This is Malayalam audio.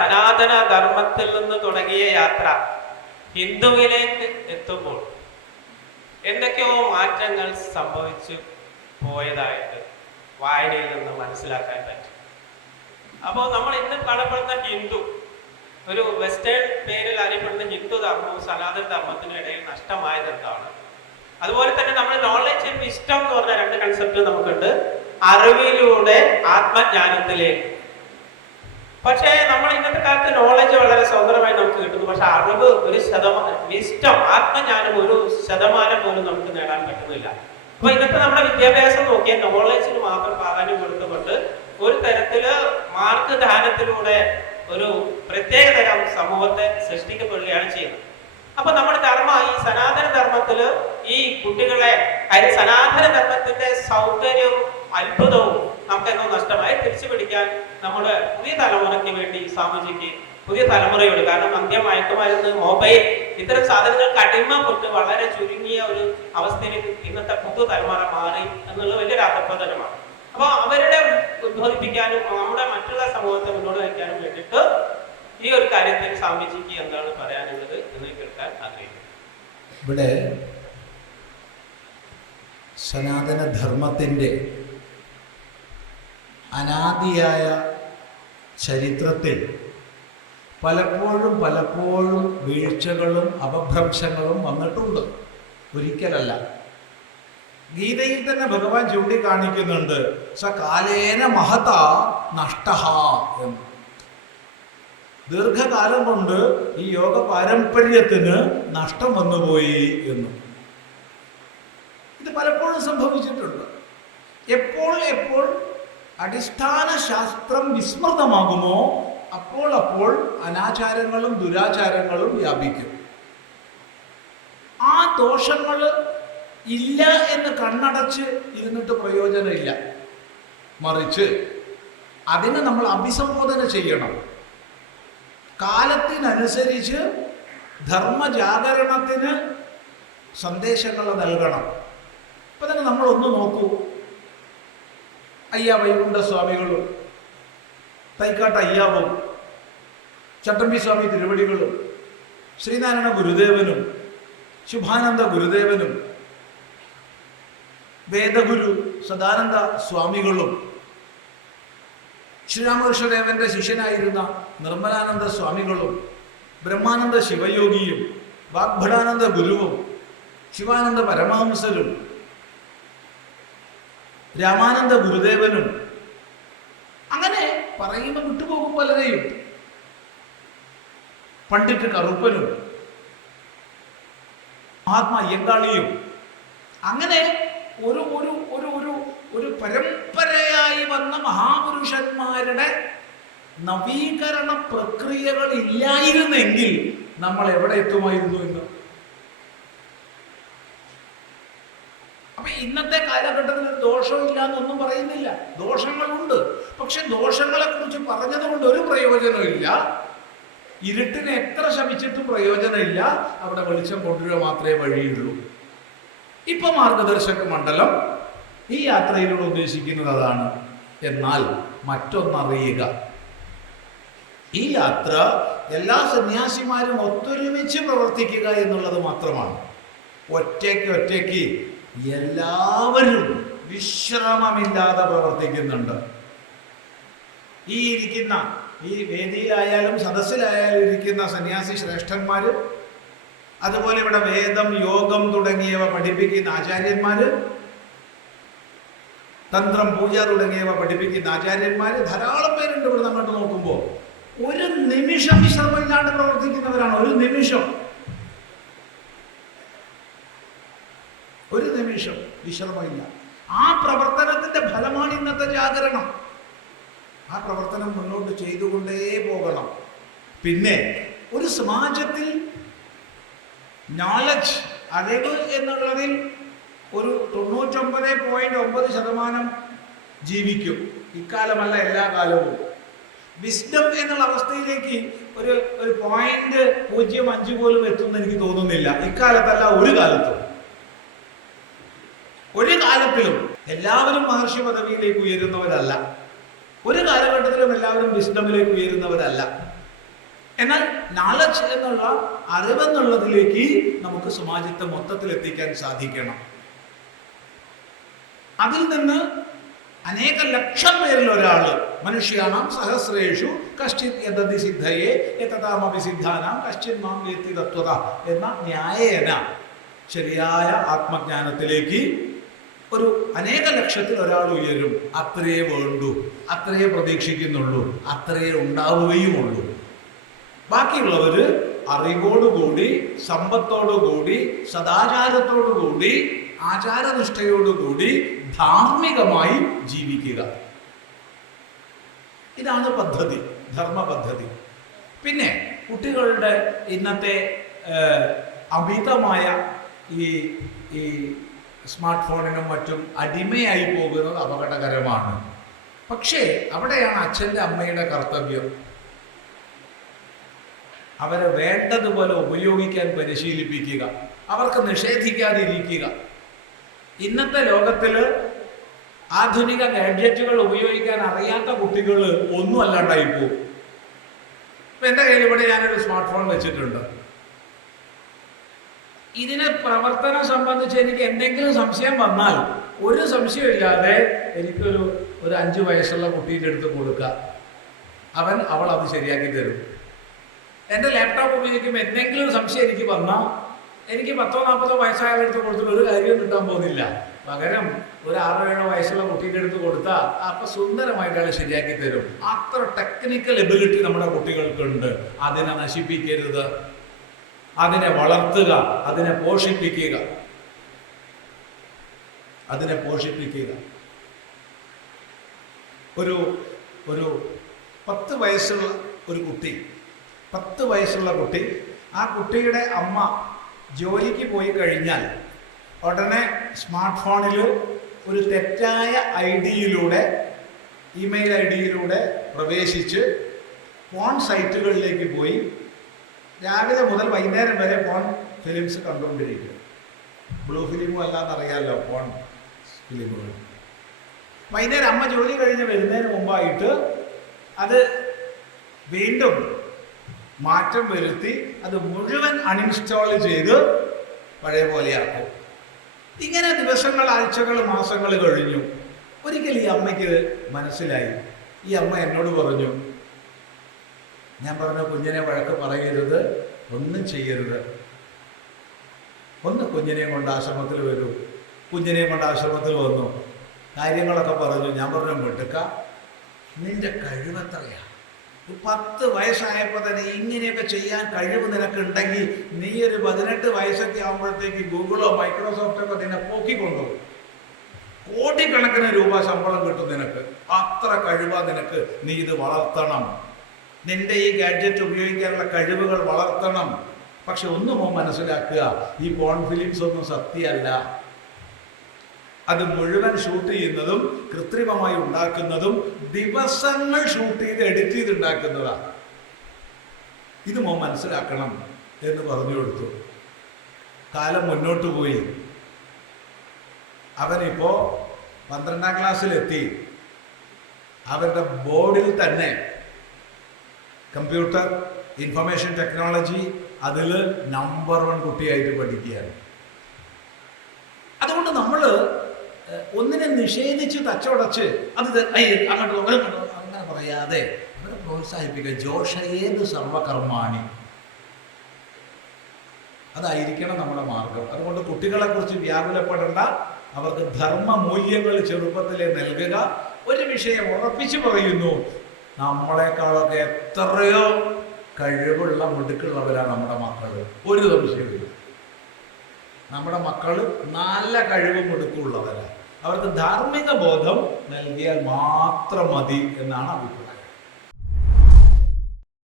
സനാതന ധർമ്മത്തിൽ നിന്ന് തുടങ്ങിയ യാത്ര ഹിന്ദുവിലേക്ക് എത്തുമ്പോൾ എന്തൊക്കെയോ മാറ്റങ്ങൾ സംഭവിച്ചു പോയതായിട്ട് വായനയിൽ നിന്ന് മനസ്സിലാക്കാൻ പറ്റും. അപ്പോൾ നമ്മൾ ഇന്ന് കാണപ്പെടുന്ന ഹിന്ദു, ഒരു വെസ്റ്റേൺ പേരിൽ അറിയപ്പെടുന്ന ഹിന്ദു ധർമ്മവും സനാതന ധർമ്മത്തിനും ഇടയിൽ നഷ്ടമായത് എന്താണ്? അതുപോലെ തന്നെ നമ്മൾ നോളജ് ആൻഡ് വിസ്ഡം എന്ന് പറഞ്ഞ രണ്ട് കൺസെപ്റ്റ് നമുക്കുണ്ട്. അറിവിലൂടെ ആത്മജ്ഞാനത്തിലേക്ക്. പക്ഷേ നമ്മൾ ഇന്നത്തെ കാലത്ത് നോളജ് വളരെ സ്വതന്ത്രമായി നമുക്ക് കിട്ടുന്നു. പക്ഷെ അറിവ് ഒരു വിസ്ഡം, ആത്മജ്ഞാനം 1% പോലും നമുക്ക് നേടാൻ പറ്റുന്നില്ല. അപ്പൊ ഇന്നത്തെ നമ്മുടെ വിദ്യാഭ്യാസം നോക്കിയാൽ നോളജിന് മാത്രം പ്രാധാന്യം കൊടുത്തുകൊണ്ട് ഒരു തരത്തില് മാർഗദാനത്തിലൂടെ ഒരു പ്രത്യേക തരം സമൂഹത്തെ സൃഷ്ടിക്കപ്പെടുകയാണ് ചെയ്യുന്നത്. അപ്പൊ നമ്മുടെ ധർമ്മ, ഈ സനാതന ധർമ്മത്തില് ഈ കുട്ടികളെ, അതിന് സനാതന ധർമ്മത്തിന്റെ സൗന്ദര്യവും അത്ഭുതവും നമുക്ക് എന്തോ നഷ്ടമായി. തിരിച്ചു പിടിക്കാൻ നമ്മുടെ പുതിയ തലമുറയ്ക്ക് വേണ്ടി സ്വാമിജിക്ക് പുതിയ തലമുറയോട്, കാരണം മദ്യം, മയക്കുമരുന്ന്, മൊബൈൽ, ഇത്തരം സാധനങ്ങൾക്ക് അടിമപ്പെട്ട് വളരെ ചുരുങ്ങിയ ഒരു അവസ്ഥയിലേക്ക് ഇന്നത്തെ പുതു തലമുറ മാറി എന്നുള്ളത് വലിയൊരു അധപ്പതനമാണ്. അപ്പൊ അവരുടെ ഉദ്ബോധിപ്പിക്കാനും നമ്മുടെ മറ്റുള്ള സമൂഹത്തെ മുന്നോട്ട് നയിക്കാനും വേണ്ടിയിട്ട് ഈ ഒരു കാര്യത്തിൽ സ്വാമിജിക്ക് എന്താണ് പറയാനുള്ളത് എന്ന് കേൾക്കാൻ ആഗ്രഹിക്കുന്നു. ഇവിടെ സനാതന ധർമ്മത്തിൻ്റെ അനാദിയായ ചരിത്രത്തിൽ പലപ്പോഴും വീഴ്ചകളും അപഭ്രംശങ്ങളും വന്നിട്ടുണ്ട്. ഒരിക്കലല്ല. ഗീതയിൽ തന്നെ ഭഗവാൻ ചൂണ്ടിക്കാണിക്കുന്നുണ്ട്, സ കാലേന മഹത നഷ്ടഃ എന്ന്. ദീർഘകാലം കൊണ്ട് ഈ യോഗ പാരമ്പര്യത്തിന് നഷ്ടം വന്നുപോയി എന്ന്. ഇത് പലപ്പോഴും സംഭവിച്ചിട്ടുണ്ട്. എപ്പോൾ അടിസ്ഥാന ശാസ്ത്രം വിസ്മൃതമാകുമോ അപ്പോൾ അനാചാരങ്ങളും ദുരാചാരങ്ങളും വ്യാപിക്കും. ആ ദോഷങ്ങൾ ഇല്ല എന്ന് കണ്ണടച്ച് ഇരുന്നിട്ട് പ്രയോജനമില്ല. മറിച്ച് അതിനെ നമ്മൾ അഭിസംബോധന ചെയ്യണം. കാലത്തിനനുസരിച്ച് ധർമ്മജാഗരണത്തിന് സന്ദേശങ്ങൾ നൽകണം. ഇപ്പൊ തന്നെ നമ്മളൊന്ന് നോക്കൂ. അയ്യാ വൈകുണ്ഠ സ്വാമികളും തൈക്കാട്ട് അയ്യാവും ചട്ടമ്പി സ്വാമി തിരുവടികളും ശ്രീനാരായണ ഗുരുദേവനും ശുഭാനന്ദ ഗുരുദേവനും വേദഗുരു സദാനന്ദ സ്വാമികളും ശ്രീരാമകൃഷ്ണദേവന്റെ ശിഷ്യനായിരുന്ന നിർമ്മലാനന്ദ സ്വാമികളും ബ്രഹ്മാനന്ദ ശിവയോഗിയും വാഗ്ഭടാനന്ദ ഗുരുവും ശിവാനന്ദ പരമഹംസരും രാമാനന്ദ ഗുരുദേവനും, അങ്ങനെ പറയുമ്പോൾ വിട്ടുപോകും പലരെയും, പണ്ഡിറ്റ് കറുപ്പനും മഹാത്മാ അയ്യങ്കാളിയും, അങ്ങനെ ഒരു ഒരു ഒരു ഒരു ഒരു പരമ്പരയായി വന്ന മഹാപുരുഷന്മാരുടെ നവീകരണ പ്രക്രിയകൾ ഇല്ലായിരുന്നെങ്കിൽ നമ്മൾ എവിടെ എത്തുമായിരുന്നു എന്ന്. അപ്പൊ ഇന്നത്തെ കാലഘട്ടത്തിൽ ദോഷമില്ല എന്നൊന്നും പറയുന്നില്ല. ദോഷങ്ങളുണ്ട്. പക്ഷെ ദോഷങ്ങളെ കുറിച്ച് പറഞ്ഞതുകൊണ്ട് ഒരു പ്രയോജനമില്ല. ഇരുട്ടിനെ എത്ര ശമിച്ചിട്ടും പ്രയോജനമില്ല. അവിടെ വെളിച്ചം കൊണ്ടുവരിക മാത്രമേ വഴിയുള്ളൂ. ഇപ്പൊ മാർഗദർശക മണ്ഡലം ഈ യാത്രയിലൂടെ ഉദ്ദേശിക്കുന്നത് അതാണ്. എന്നാൽ മറ്റൊന്നറിയുക, ഈ യാത്ര എല്ലാ സന്യാസിമാരും ഒത്തൊരുമിച്ച് പ്രവർത്തിക്കുക എന്നുള്ളത് മാത്രമാണ്. ഒറ്റയ്ക്ക് എല്ലാവരും വിശ്രമമില്ലാതെ പ്രവർത്തിക്കുന്നുണ്ട്. ഈ വേദിയിലായാലും സദസ്സിലായാലും ഇരിക്കുന്ന സന്യാസി ശ്രേഷ്ഠന്മാര്, അതുപോലെ ഇവിടെ വേദം, യോഗം തുടങ്ങിയവ പഠിപ്പിക്കുന്ന ആചാര്യന്മാര്, തന്ത്രം, പൂജ തുടങ്ങിയവ പഠിപ്പിക്കുന്ന ആചാര്യന്മാര് ധാരാളം പേരുണ്ട്. ഇവിടെ അങ്ങോട്ട് നോക്കുമ്പോൾ ഒരു നിമിഷം വിശ്രമമില്ലാണ്ട് പ്രവർത്തിക്കുന്നവരാണ്. ഒരു നിമിഷം വിശ്രമമില്ല. ആ പ്രവർത്തനത്തിന്റെ ഫലമാണ് ഇന്നത്തെ ജാഗരണം. ആ പ്രവർത്തനം മുന്നോട്ട് ചെയ്തുകൊണ്ടേ പോകണം. പിന്നെ ഒരു സമാജത്തിൽ നോളജ്, അറിവ് എന്നുള്ളതിൽ ഒരു 99.9% ജീവിക്കും. ഇക്കാലമല്ല, എല്ലാ കാലവും. വിസ്ഡം എന്നുള്ള അവസ്ഥയിലേക്ക് ഒരു 0.05 പോലും എത്തുമെന്ന് എനിക്ക് തോന്നുന്നില്ല. ഇക്കാലത്തല്ല, ഒരു കാലത്തിലും എല്ലാവരും മഹർഷി പദവിയിലേക്ക് ഉയരുന്നവരല്ല. ഒരു കാലഘട്ടത്തിലും എല്ലാവരും വിസ്ഡമിലേക്ക് ഉയരുന്നവരല്ല. എന്നാൽ നാളജ് എന്നുള്ള അറിവെന്നുള്ളതിലേക്ക് നമുക്ക് സമാജത്തെ മൊത്തത്തിൽ എത്തിക്കാൻ സാധിക്കണം. അതിൽ നിന്ന് അനേക ലക്ഷം പേരിൽ ഒരാള് മനുഷ്യാണാം സഹസ്രേഷു കശ്ചിത് യദതി സിദ്ധയെ യതതാമപി സിദ്ധാനാം കശ്ചിത് മാം വേത്തി തത്വത എന്ന ന്യായേന ശരിയായ ആത്മജ്ഞാനത്തിലേക്ക് ഒരു അനേക ലക്ഷത്തിൽ ഒരാൾ ഉയരും. അത്രയേ വേണ്ടൂ, അത്രയേ പ്രതീക്ഷിക്കുന്നുള്ളൂ, അത്രയേ ഉണ്ടാവുകയുമുള്ളൂ. ബാക്കിയുള്ളവര് അറിവോടുകൂടി, സമ്പത്തോടുകൂടി, സദാചാരത്തോടുകൂടി, ആചാരനിഷ്ഠയോടുകൂടി ധാർമ്മികമായി ജീവിക്കുക. ഇതാണ് പദ്ധതി, ധർമ്മ പദ്ധതി. പിന്നെ കുട്ടികളുടെ ഇന്നത്തെ അമിതമായ ഈ സ്മാർട്ട് ഫോണിനും മറ്റും അടിമയായി പോകുന്നത് അപകടകരമാണ്. പക്ഷേ അവിടെയാണ് അച്ഛൻ്റെ അമ്മയുടെ കർത്തവ്യം. അവരെ വേണ്ടതുപോലെ ഉപയോഗിക്കാൻ പരിശീലിപ്പിക്കുക, അവർക്ക് നിഷേധിക്കാതിരിക്കുക. ഇന്നത്തെ ലോകത്തിൽ ആധുനിക ഗാഡ്ജറ്റുകൾ ഉപയോഗിക്കാൻ അറിയാത്ത കുട്ടികൾ ഒന്നും അല്ലാണ്ടായി പോകും. ഇപ്പം എൻ്റെ കയ്യിൽ ഇവിടെ ഞാനൊരു സ്മാർട്ട് ഫോൺ വെച്ചിട്ടുണ്ട്. ഇതിനെ പ്രവർത്തനം സംബന്ധിച്ച് എനിക്ക് എന്തെങ്കിലും സംശയം വന്നാൽ ഒരു സംശയമില്ലാതെ എനിക്കൊരു 5 വയസ്സുള്ള കുട്ടീൻ്റെ അടുത്ത് കൊടുക്കുക, അവൾ അത് ശരിയാക്കി തരും. എൻ്റെ ലാപ്ടോപ്പ് ഉപയോഗിക്കുമ്പോൾ എന്തെങ്കിലും ഒരു സംശയം എനിക്ക് വന്നാൽ എനിക്ക് 10-40 വയസ്സായവരടുത്ത് കൊടുത്തിട്ട് ഒരു കാര്യവും കിട്ടാൻ പോകുന്നില്ല. പകരം ഒരു 6-7 വയസ്സുള്ള കുട്ടീൻ്റെ അടുത്ത് കൊടുത്താൽ അപ്പൊ സുന്ദരമായിട്ട് അയാൾ ശരിയാക്കി തരും. അത്ര ടെക്നിക്കൽ എബിലിറ്റി നമ്മുടെ കുട്ടികൾക്കുണ്ട്. അതിനെ നശിപ്പിക്കരുത്, അതിനെ വളർത്തുക, അതിനെ പോഷിപ്പിക്കുക. ഒരു 10 വയസ്സുള്ള ഒരു കുട്ടി, 10 വയസ്സുള്ള കുട്ടി, ആ കുട്ടിയുടെ അമ്മ ജോലിക്ക് പോയി കഴിഞ്ഞാൽ ഉടനെ സ്മാർട്ട് ഫോണിൽ ഒരു തെറ്റായ ഇമെയിൽ ഐ ഡിയിലൂടെ പ്രവേശിച്ച് പോൺ സൈറ്റുകളിലേക്ക് പോയി രാവിലെ മുതൽ വൈകുന്നേരം വരെ പോൺ ഫിലിംസ് കണ്ടുകൊണ്ടിരിക്കും. ബ്ലൂ ഫിലിമും അല്ലാന്നറിയാമല്ലോ പോൺ ഫിലിമുകൾ. വൈകുന്നേരം അമ്മ ജോലി കഴിഞ്ഞ് വരുന്നതിന് മുമ്പായിട്ട് അത് വീണ്ടും മാറ്റം വരുത്തി അത് മുഴുവൻ അൺഇൻസ്റ്റാൾ ചെയ്ത് പഴയ പോലെയാക്കും. ഇങ്ങനെ ദിവസങ്ങൾ, ആഴ്ചകൾ, മാസങ്ങൾ കഴിഞ്ഞു. ഒരിക്കൽ ഈ അമ്മയ്ക്ക് മനസ്സിലായി. ഈ അമ്മ എന്നോട് പറഞ്ഞു, ഞാൻ പറഞ്ഞു കുഞ്ഞിനെ വഴക്ക് പറയരുത്, ഒന്നും ചെയ്യരുത്, ഒന്ന് കുഞ്ഞിനെയും കൊണ്ട് ആശ്രമത്തിൽ വരൂ. കുഞ്ഞിനെയും കൊണ്ട് ആശ്രമത്തിൽ വന്നു, കാര്യങ്ങളൊക്കെ പറഞ്ഞു. ഞാൻ പറഞ്ഞു മിടുക്ക, നിന്റെ കഴിവെത്രയാ? 10 വയസ്സായപ്പോൾ തന്നെ ഇങ്ങനെയൊക്കെ ചെയ്യാൻ കഴിവ് നിനക്കുണ്ടെങ്കിൽ നീ ഒരു 18 വയസ്സൊക്കെ ആകുമ്പോഴത്തേക്ക് ഗൂഗിളോ മൈക്രോസോഫ്റ്റോ ഒക്കെ നിന്നെ പോക്കിക്കൊണ്ടുപോകും. കോടിക്കണക്കിന് രൂപ ശമ്പളം കിട്ടും നിനക്ക്. അത്ര കഴിവാ നിനക്ക്. നീ ഇത് വളർത്തണം. നിന്റെ ഈ ഗാഡ്ജറ്റ് ഉപയോഗിക്കാനുള്ള കഴിവുകൾ വളർത്തണം. പക്ഷെ ഒന്നും മനസ്സിലാക്കുക, ഈ പോൺ ഫിലിംസ് ഒന്നും സത്യമല്ല. അത് മുഴുവൻ ഷൂട്ട് ചെയ്യുന്നതും കൃത്രിമമായി ഉണ്ടാക്കുന്നതും ദിവസങ്ങൾ ഷൂട്ട് ചെയ്ത് എഡിറ്റ് ചെയ്ത് ഉണ്ടാക്കുന്നതാണ്. ഇത് മനസ്സിലാക്കണം എന്ന് പറഞ്ഞു കൊടുത്തു. കാലം മുന്നോട്ട് പോയി. അവനിപ്പോ 12ാം ക്ലാസ്സിലെത്തി. അവരുടെ ബോർഡിൽ തന്നെ കമ്പ്യൂട്ടർ ഇൻഫർമേഷൻ ടെക്നോളജി അതിൽ നമ്പർ 1 കുട്ടിയായിട്ട് പഠിക്കുകയാണ്. അതുകൊണ്ട് നമ്മൾ ഒന്നിനെ നിഷേധിച്ച് തച്ചോടച്ച് അത് അങ്ങോട്ട് അങ്ങനെ പറയാതെ അവരെ പ്രോത്സാഹിപ്പിക്കുക. ജോഷയേത് സർവകർമാണി, അതായിരിക്കണം നമ്മുടെ മാർഗം. അതുകൊണ്ട് കുട്ടികളെ കുറിച്ച് വ്യാകുലപ്പെടേണ്ട. അവർക്ക് ധർമ്മ മൂല്യങ്ങൾ ചെറുപ്പത്തിലെ നൽകുക. ഒരു വിഷയം ഉറപ്പിച്ചു പറയുന്നു, നമ്മളെക്കാളൊക്കെ എത്രയോ കഴിവുള്ള മിടുക്കുള്ളവരാണ് നമ്മുടെ മക്കൾ. ഒരു സംശയമില്ല. നമ്മുടെ മക്കൾ നല്ല കഴിവും മിടുക്കുള്ളവരാണ്. അവർക്ക് ധാർമ്മിക ബോധം നൽകിയാൽ മാത്രം മതി എന്നാണ് അഭിപ്രായം.